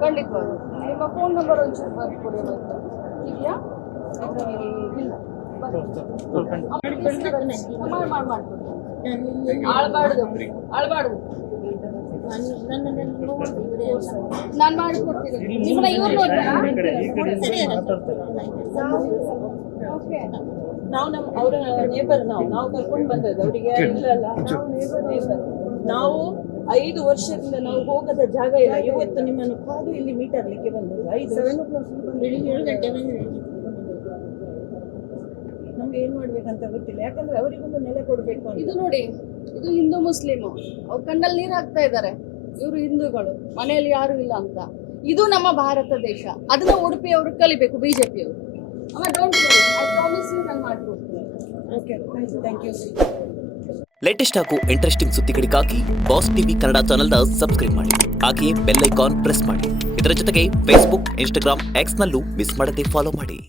ಖಂಡಿತವಾಗಿ ನಿಮ್ಮ phone number ಒಂಚೂರು ಬರ್ಕೊಡಿ ಆಯ್ತಾ? ಇದೆಯಾ? ಇಲ್ಲ ಆಳ್ಬಾರ್ದು ನಾನು ಮಾಡಿಕೊಡ್ತೀನಿ. ನಿಮ್ಮನ್ನ ಇವ್ರು ನಾವು ನಮ್ಮ ಅವರ ನೇಬರ್ ನಾವು ಕರ್ಕೊಂಡು ಬಂದದ್ದು ಅವರಿಗೆ ಇಲ್ಲಲ್ಲ. ನಾವು 5 ವರ್ಷದಿಂದ ನಾವು ಹೋಗದ ಜಾಗ ಇಲ್ಲ. ಇವತ್ತು ನಿಮ್ಮನ್ನು ಕಾದು ಇಲ್ಲಿ ಮೀಟ್ ಆಗ್ಲಿಕ್ಕೆ ಬಂದದ್ದು. 7 ಗಂಟೆ ನಮ್ಗೆ ಏನ್ ಮಾಡ್ಬೇಕಂತ ಗೊತ್ತಿಲ್ಲ, ಯಾಕಂದ್ರೆ ಅವರಿಗೊಂದು ನೆಲೆ ಕೊಡ್ಬೇಕು ಅಂತ. ಇದು ನೋಡಿ, ಇದು ಹಿಂದೂ ಮುಸ್ಲಿಮು, ಅವ್ರ ಕಣ್ಣಲ್ಲಿ ನೀರು ಹಾಕ್ತಾ ಇದ್ದಾರೆ. ಇವರು ಹಿಂದೂಗಳು, ಮನೆಯಲ್ಲಿ ಯಾರು ಇಲ್ಲ ಅಂತ. ಇದು ನಮ್ಮ ಭಾರತ ದೇಶ, ಅದನ್ನ ಉಡುಪಿ ಅವರು ಕಲಿಬೇಕು, ಬಿಜೆಪಿಯವರು. ಅಮ್ಮ don't worry, I promise you ನಾನು ಮಾಡ್ಕೊಡ್ತೀನಿ. Okay, thank you. ಲೇಟೆಸ್ಟ್ ಹಾಗೂ ಇಂಟ್ರೆಸ್ಟಿಂಗ್ ಸುದ್ದಿಗಳಿಗಾಗಿ ಬಾಸ್ ಟಿವಿ ಕನ್ನಡ ಚಾನೆಲ್ನ ಸಬ್ಸ್ಕ್ರೈಬ್ ಮಾಡಿ. ಹಾಗೆಯೇ ಬೆಲ್ ಐಕಾನ್ ಪ್ರೆಸ್ ಮಾಡಿ. ಇದರ ಜೊತೆಗೆ ಫೇಸ್ಬುಕ್, ಇನ್ಸ್ಟಾಗ್ರಾಮ್, ಎಕ್ಸ್ನಲ್ಲೂ ಮಿಸ್ ಮಾಡದೆ ಫಾಲೋ ಮಾಡಿ.